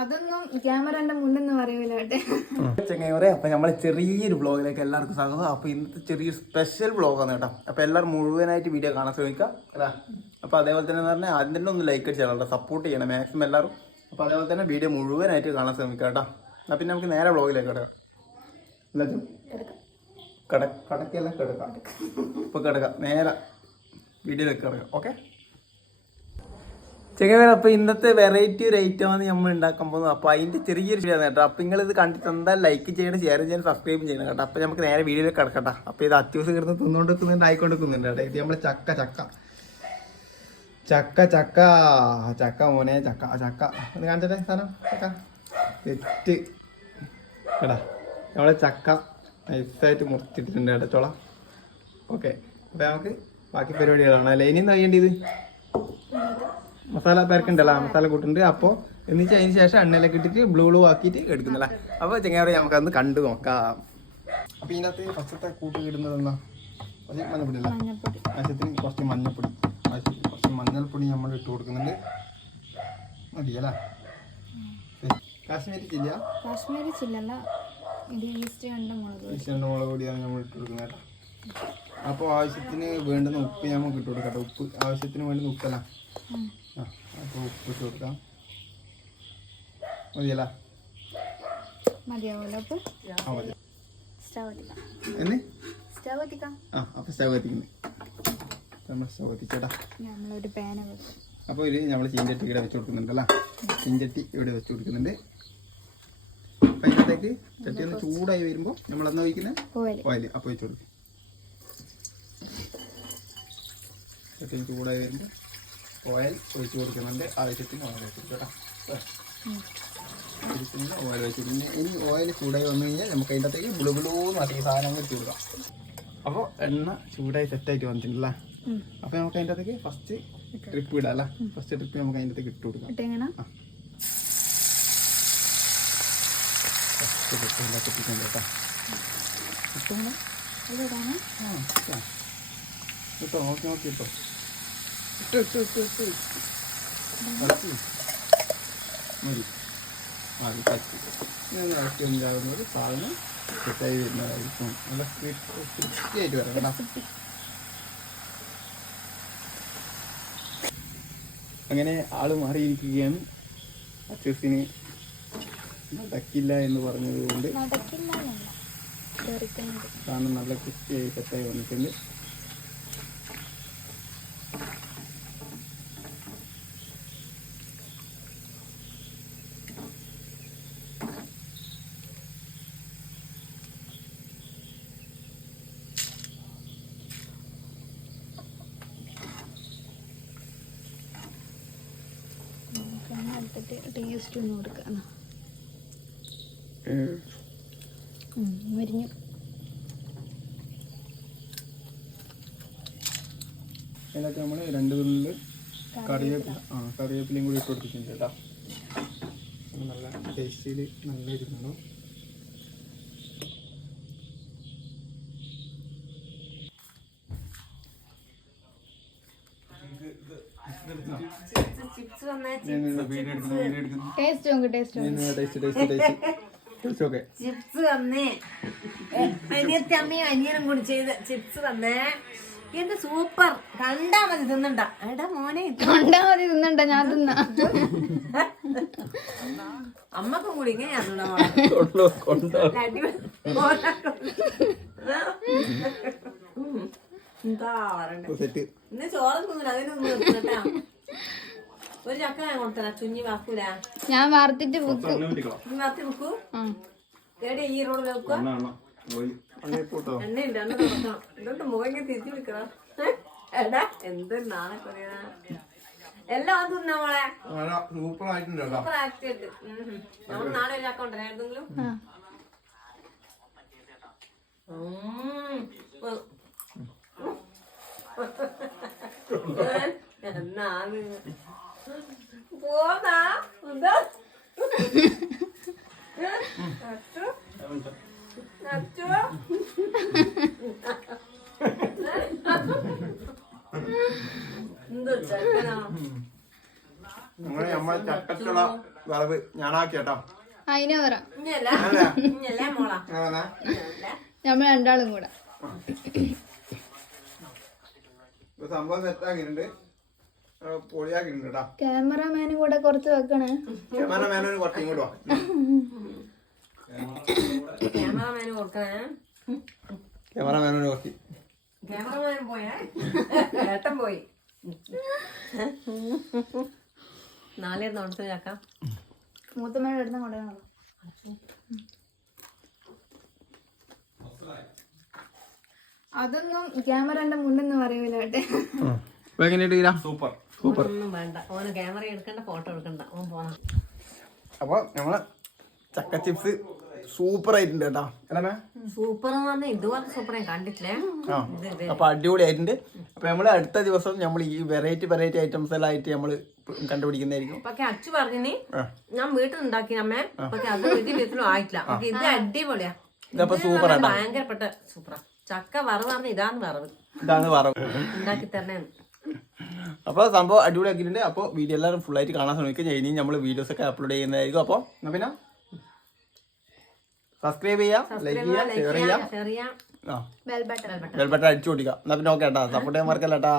അതൊന്നും ക്യാമറന്റെ മുന്നെന്ന് പറയൂല. അപ്പൊ നമ്മളെ ചെറിയൊരു വ്ളോഗിലേക്ക് എല്ലാവർക്കും സ്വാഗതം. അപ്പൊ ഇന്നത്തെ ചെറിയൊരു സ്പെഷ്യൽ വ്ളോഗാണ് കേട്ടോ. അപ്പൊ എല്ലാവരും മുഴുവനായിട്ട് വീഡിയോ കാണാൻ ശ്രമിക്കാം അല്ലേ. അപ്പൊ അതേപോലെ തന്നെ പറഞ്ഞാൽ ആദ്യം തന്നെ ഒന്ന് ലൈക്ക് അടിച്ചാൽ സപ്പോർട്ട് ചെയ്യണം മാക്സിമം എല്ലാവരും. അപ്പൊ അതേപോലെ തന്നെ വീഡിയോ മുഴുവനായിട്ട് കാണാൻ ശ്രമിക്കാം കേട്ടോ. എന്നാ പിന്നെ നമുക്ക് നേരെ വ്ളോഗിലേക്ക് കിടക്കാം. കടക്കല്ല കിടക്കാം. ഇപ്പൊ കിടക്കാം, നേരെ വീഡിയോയിലേക്ക് കിടക്കാം. ഓക്കെ ചെങ്ങന്മാരെ, അപ്പോൾ ഇന്നത്തെ വെറൈറ്റി ഒരു ഐറ്റമാണ് നമ്മൾ ഉണ്ടാക്കാൻ പോകുന്നത്. അപ്പോൾ അതിൻ്റെ ചെറിയൊരു വീഡിയോ കേട്ടോ. അപ്പോൾ നിങ്ങളിത് കണ്ടിട്ട് എന്തായാലും ലൈക്ക് ചെയ്യണം, ഷെയർ ചെയ്യണം, സബ്സ്ക്രൈബ് ചെയ്യണം കേട്ടോ. അപ്പോൾ നമുക്ക് നേരെ വീഡിയോയിലേക്ക് കിടക്കട്ടെ. അപ്പോൾ ഇത് അത്യാവശ്യം കിടന്ന് തിന്നുകൊണ്ട് നിൽക്കുന്നുണ്ട്, ആയിക്കൊണ്ട് നിൽക്കുന്നുണ്ട് കേട്ടോ. ഇത് നമ്മൾ ചക്ക മോനെ ചക്ക ഒന്ന് കാണിച്ചട്ടെ സാധനം. ചക്ക തെറ്റ് കേട്ടാ, നമ്മളെ ചക്ക നൈസായിട്ട് മുറിച്ചിട്ടിട്ടുണ്ട് കേട്ടോ ചോള. ഓക്കെ, അപ്പോൾ നമുക്ക് ബാക്കി പരിപാടികളാണ് അല്ലേ. ഇനി എന്താ ചെയ്യേണ്ടത്? മസാല പേർക്കുണ്ടല്ലോ, മസാല കൂട്ടുണ്ട്. അപ്പോൾ എന്നിട്ട് അതിന് ശേഷം എണ്ണയിലൊക്കെ ഇട്ടിട്ട് ബ്ലൂ ആക്കിയിട്ട് എടുക്കുന്നല്ലേ. അപ്പോൾ ചെങ്ങായി നമുക്കന്ന് കണ്ടു നോക്കാം. അപ്പോൾ ഇതിനകത്ത് ഫസ്റ്റത്തെ കൂട്ട് ഇടുന്നത് എന്നാ മഞ്ഞപ്പൊടി അല്ല, ആവശ്യത്തിന് കുറച്ച് മഞ്ഞപ്പൊടി, ആവശ്യത്തിന് കുറച്ച് മഞ്ഞൾപ്പൊടി നമ്മൾ ഇട്ട് കൊടുക്കുന്നുണ്ട്. മതിയല്ലേ? കാശ്മീരി ചില്ല, കാശ്മീരി ചില്ലല്ല, ഇത് ഈസ്റ്റ് മുളക് പൊടിയാണ് നമ്മൾ ഇട്ട് കൊടുക്കുന്നത് കേട്ടോ. അപ്പോൾ ആവശ്യത്തിന് വേണ്ടുന്ന ഉപ്പ് നമുക്ക് ഇട്ട് കൊടുക്കാം. ഉപ്പ് ആവശ്യത്തിന് വേണ്ടുന്ന ഉപ്പല്ല. അപ്പോൾ ഉപ്പ് ഇട്ട് കൊടുക്കാം. മതിയല്ല? മതിയാവൂല ഉപ്പ്? മതി. അപ്പോൾ സ്റ്റവ് കത്തിക്കുന്നു. നമ്മൾ സ്റ്റവ് കത്തിച്ചേട്ടാ. നമ്മളൊരു പാന വെക്കും. അപ്പോൾ ഇത് നമ്മൾ ചീഞ്ചട്ടി ഇവിടെ വെച്ച് കൊടുക്കുന്നുണ്ടല്ലോ. ചീഞ്ചട്ടി ഇവിടെ വെച്ച് കൊടുക്കുന്നുണ്ട്. അപ്പം അതിനകത്തേക്ക് ചട്ടി ഒന്ന് ചൂടായി വരുമ്പോൾ നമ്മൾ എന്നാ ഒഴിക്കുന്നത്? ഓയിൽ. അപ്പോൾ വെച്ച് കൊടുക്കും. ചട്ടി ചൂടായി വരുമ്പോൾ ഓയിൽ ഒഴിച്ച് കൊടുക്കുന്നുണ്ട്. ആവശ്യത്തിന് ഓയിൽ വെച്ച് കൊടുക്കാം കേട്ടോ. ഓയിൽ വെച്ച് കൊടുക്കുന്നത്. ഇനി ഓയിൽ ചൂടായി വന്നു കഴിഞ്ഞാൽ നമുക്ക് അതിൻ്റെ അകത്തേക്ക് ബുളുബുളൂന്ന് മതി സാധനങ്ങൾ ഇട്ട് കൊടുക്കാം. അപ്പോൾ എണ്ണ ചൂടായി സെറ്റായിട്ട് വന്നിട്ടുണ്ടല്ലേ. അപ്പോൾ നമുക്ക് അതിൻ്റെ അകത്തേക്ക് ഫസ്റ്റ് ട്രിപ്പ് ഇടാം അല്ലേ. ഫസ്റ്റ് ട്രിപ്പ് നമുക്ക് അതിൻ്റെ അകത്തേക്ക് ഇട്ട് കൊടുക്കാം. ഫസ്റ്റ് ട്രിപ്പ് ഉണ്ടാക്കി ഇട്ടിട്ടുണ്ട് കേട്ടോ. ഇട്ടോ കേട്ടോ, നോക്കി ഇട്ടോ. ഇട്ട് മതി. അത് പറ്റി ഇറക്കി ഉണ്ടാകുന്നത് സാധനം സെറ്റായി വരുന്നതായിരിക്കും. നല്ല ക്രിസ്പിയായിട്ട് വരാം കേട്ടോ. അങ്ങനെ ആള് മാറിയിരിക്കുകയാണ്. അച്ചൂസിന് നടക്കില്ല എന്ന് പറഞ്ഞത് കൊണ്ട് സാധനം നല്ല ക്രിസ്പിയായി സെറ്റായി വന്നിട്ടുണ്ട്. ടേസ്റ്റ് ഒന്ന് കൊടുക്കാം. മുരിഞ്ഞു. അതിനകത്ത് നമ്മൾ 2 തുള്ളിൽ കറിവേപ്പിലയും കൂടി ഇട്ട് കൊടുത്തിട്ടുണ്ട് കേട്ടോ. നല്ല ടേസ്റ്റിൽ നല്ല ഇരുന്നുണ്ടോ. ചിപ്സ് വന്നേ, അനിയനും കൂടി ചെയ്ത് ചിപ്സ് വന്നേ. എന്ത് സൂപ്പർ. കണ്ടാ മതി തിന്നണ്ട. എടാ മോനെ കണ്ടാ മതി തിന്നണ്ട, ഞാൻ തിന്ന. അമ്മക്കും കൂടി ഇങ്ങനെയാ എന്താ പറയണ്ടേ. ഇന്ന് ചോറ് തിന്നില്ല, അതിനൊന്നും കേട്ടാ. ഒരു ചക്ക ഞാൻ കൊടുത്തല, ചുഞ്ഞി വാക്കൂല. ഞാൻ വാർത്തിട്ട് വാർത്തി വെക്കൂ. എവിടെ ഈ റോഡ് വെക്കുക? എണ്ണയുണ്ട്, എണ്ണ തുറക്കണം. ഇതൊട്ട് മുഖം തിരിച്ചു വിളിക്കണം. എടാ എന്തൊരു നാണക്കൊറിയ. എല്ലാം തിന്നാ മോളെ. സൂപ്പർ ആയിട്ടുണ്ട്. നമ്മള് നാളെ ഒരു ചക്ക ഉണ്ടല്ലോ ഏതെങ്കിലും. എന്നാണ് പോന്നാ എന്താ അങ്ങനെ നമ്മളെ ചക്കച്ചുള വറവ് ഞാനാക്കി കേട്ടോ. അതിനെ പറ ഇഞ്ഞല്ലേ മോളാ നമ്മൾ രണ്ടാളും കൂടെ സംഭവം സെറ്റാക്കിയിട്ടുണ്ട്, പൊളിയാക്കിയിട്ടുണ്ട് കേട്ടോ. ക്യാമറമാനും കൂടെ കുറച്ച് വെക്കണേ. ക്യാമറമാനോന് കുറച്ച് ഇങ്ങോട്ട് വാ. ക്യാമറമാന് കൊടുക്കണേ. ക്യാമറമാനോന് കുറച്ച് ക്യാമറമാൻ പോയേ ഏട്ടൻ പോയി. നാളെ നോട്ടത്തിൽ ചാക്കാം. മൂത്തമ്മയുടെ അടുത്ത് കൊണ്ടുവരണം. അതൊന്നും ക്യാമറന്റെ മുന്നെന്ന് പറയൂല കേട്ടെ. Super super. ഒന്നും വേണ്ട, ഓന് ക്യാമറ എടുക്കണ്ട, ഫോട്ടോ എടുക്കണ്ട, ഓൻ പോണം. അപ്പൊ നമ്മള് ചക്ക ചിപ്സ് സൂപ്പർ ആയിട്ടുണ്ട് കേട്ടോ. അല്ലേ? സൂപ്പർ എന്ന് പറഞ്ഞാൽ ഇതുപോലെ സൂപ്പർ ഞാൻ കണ്ടിട്ടില്ലേ. അപ്പൊ അടിപൊളി ആയിട്ടുണ്ട്. അപ്പൊ നമ്മള് അടുത്ത ദിവസം നമ്മൾ ഈ വെറൈറ്റി ഐറ്റംസ് എല്ലാം ആയിട്ട് നമ്മള് കണ്ടുപിടിക്കുന്നതായിരിക്കും. പക്ഷെ അച്ചു പറഞ്ഞിനി ഞാൻ വീട്ടിൽ ഉണ്ടാക്കി അമ്മേ, പക്ഷെ അത് വലിയ വിധത്തിലും ആയിട്ടില്ല. പക്ഷെ ഇത് അടിപൊളിയാ, സൂപ്പർ ഭയങ്കരപ്പെട്ട സൂപ്പറാ. ചക്ക വറവ് പറഞ്ഞ ഇതാണ് വറവ് ഉണ്ടാക്കി തരണേന്ന്. അപ്പൊ സംഭവം അടിപൊളി ആക്കിയിട്ടുണ്ട്. അപ്പൊ വീഡിയോ എല്ലാവരും ഫുൾ ആയിട്ട് കാണാൻ ശ്രമിക്കുക. ഇനി നമ്മൾ വീഡിയോസ് ഒക്കെ അപ്ലോഡ് ചെയ്യുന്നതായിരിക്കും. അപ്പൊ പിന്നെ സബ്സ്ക്രൈബ് ചെയ്യാം, ലൈക്ക് ചെയ്യാം, ഷെയർ ചെയ്യാം, ബെൽ ബട്ടൺ അടിച്ചു കൊടുക്കുക. എന്നാ പിന്നെ ഓക്കെ കേട്ടാ, സപ്പോർട്ട് ചെയ്യാൻ മറക്കല്ലേട്ടാ.